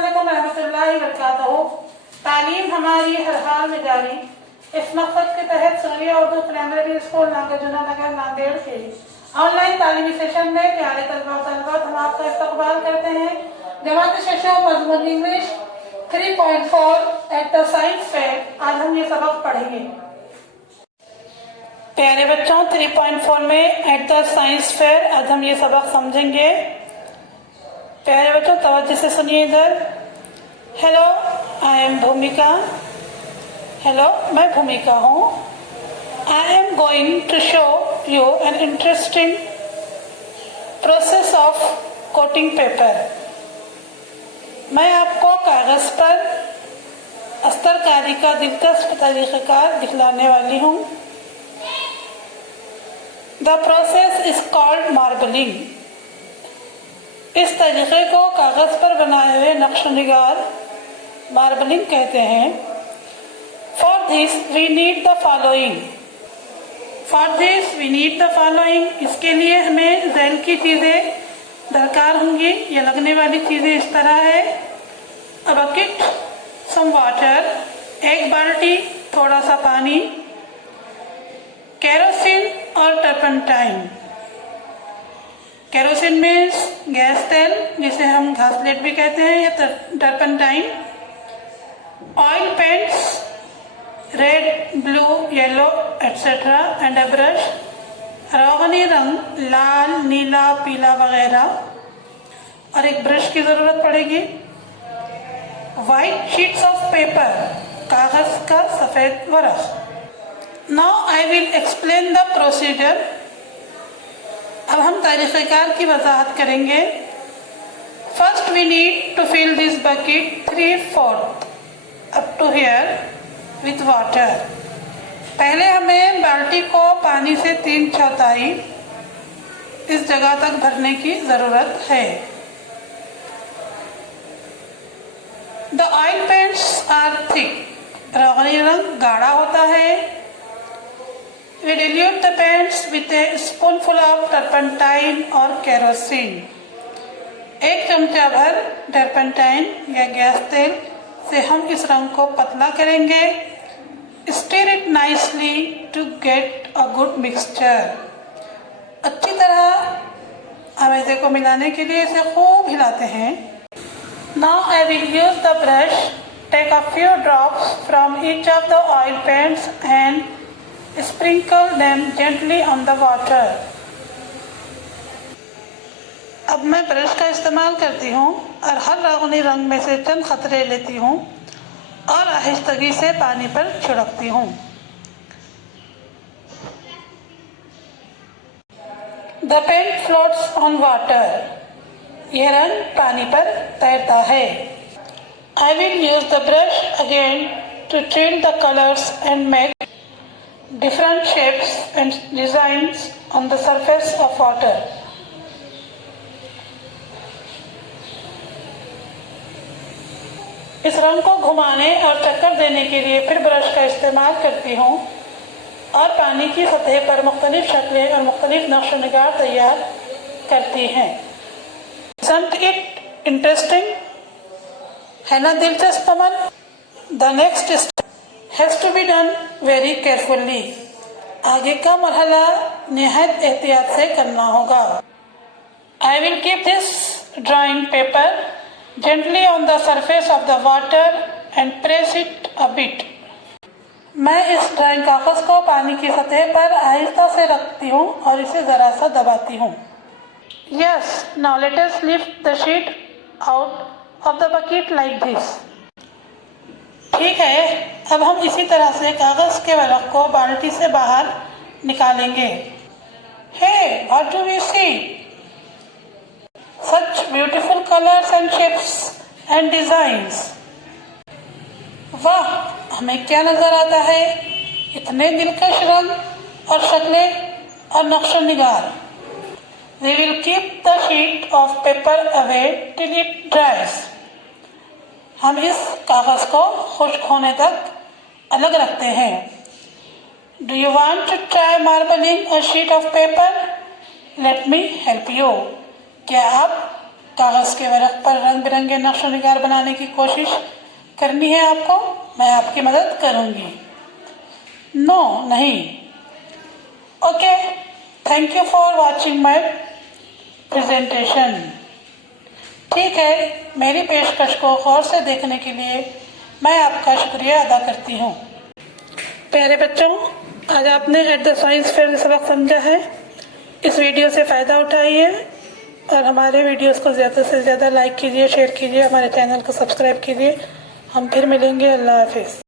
अस्सलामुअलैकुम रहमतुल्लाहि व बरकातहू। तालीम हमारी हर हाल में जारी, इस मकसद के तहत सूर्या उर्दू प्राइमरी स्कूल नागरजुना नगर नांदेड़ के ऑनलाइन तालीमी सेशन में प्यारे तलबा और तलबात हम आपका इस्तकबाल करते हैं। जमात सेशन मजमून English 3.4 at the science fair. आज हम ये सबक पढ़ेंगे। प्यारे बच्चों, 3.4 में एट द साइंस फेयर आज हम ये सबक समझेंगे। प्यारे बच्चों तवज्जो से सुनिए इधर। Hello, I am Bhumika. Hello, मैं भूमिका हूँ। I am going to show you an interesting process of coating paper. मैं आपको कागज पर अस्तरकारी का दिलचस्प तरीक़ाकार दिखलाने वाली हूँ। The process is called marbling. इस तरीके को कागज पर बनाए हुए नक्श निगार मार्बलिंग कहते हैं। For this we need the following. इसके लिए हमें ज़ैल की चीज़ें दरकार होंगी। ये लगने वाली चीज़ें इस तरह है। अ बकेट, सम वाटर, एक बाल्टी, थोड़ा सा पानी, केरोसिन और टर्पंटाइन। केरोसिन मीन्स गैस तेल, जिसे हम घासलेट भी कहते हैं, या turpentine. Oil paints, red, blue, yellow etcetera and a brush. रोगनी रंग, लाल, नीला, पीला वगैरह, और एक ब्रश की ज़रूरत पड़ेगी। वाइट शीट्स ऑफ पेपर, कागज का सफ़ेद वरक़। Now I will explain the procedure. अब हम तरीक़ेकार की वजाहत करेंगे। First we need to fill this bucket 3/4 up to here with water. पहले हमें बाल्टी को पानी से 3/4 इस जगह तक भरने की ज़रूरत है। The oil paints are thick. रोगनी रंग गाढ़ा होता है। We dilute the paints with a spoonful of turpentine और kerosene। एक चमचा भर टर्पेंटाइन या गैस तेल से हम इस रंग को पतला करेंगे। Stir it nicely to get a good mixture। अच्छी तरह अमेज़े को मिलाने के लिए इसे खूब हिलाते हैं। Now I will use the brush। Take a few drops from each of the oil paints and sprinkle them gently on the water। अब मैं ब्रश का इस्तेमाल करती हूँ और हर रोगनी रंग में से चंद खतरे लेती हूँ और आहिस्तगी से पानी पर छिड़कती हूँ। The paint floats on water। यह रंग पानी पर तैरता है। I will use the brush again to tint the colors and make different shapes and designs on the surface of water। इस रंग को घुमाने और चक्कर देने के लिए फिर ब्रश का इस्तेमाल करती हूँ और पानी की सतह पर मुख्तलिफ शक्लें और मुख्तलिफ नक्श निगार तैयार करती हैं। Isn't it interesting? है ना दिलचस्प अमल? The next step has to be done very carefully। आगे का मरहला निहायत एहतियात से करना होगा। I will keep this drawing paper gently on the surface of the water and press it a bit। मैं इस ड्राइंग कागज को पानी की सतह पर आहिस्ता से रखती हूँ और इसे ज़रा सा दबाती हूँ। Yes, now let us lift the sheet out of the bucket like this। ठीक है, अब हम इसी तरह से कागज के वरक़ को बाल्टी से बाहर निकालेंगे। Hey, what do we see? Such beautiful colors and shapes and designs। वाह, हमें क्या नजर आता है? इतने दिलकश रंग और शक्लें और नक्श निगार। We will keep the sheet of paper away till it dries। हम इस कागज को खुश्क होने तक अलग रखते हैं। Do you want to try marbling a sheet of paper? Let me help you। क्या आप कागज़ के वर्क पर रंग बिरंगे नक्श निगार बनाने की कोशिश करनी है आपको, मैं आपकी मदद करूँगी। नो नहीं। Okay, thank you for watching my presentation. ठीक है, मेरी पेशकश को गौर से देखने के लिए मैं आपका शुक्रिया अदा करती हूँ। प्यारे बच्चों, आज आपने एट द साइंस फेयर सबक समझा है। इस वीडियो से फ़ायदा उठाइए और हमारे वीडियोस को ज़्यादा से ज़्यादा लाइक कीजिए, शेयर कीजिए, हमारे चैनल को सब्सक्राइब कीजिए। हम फिर मिलेंगे। अल्लाह हाफिज़।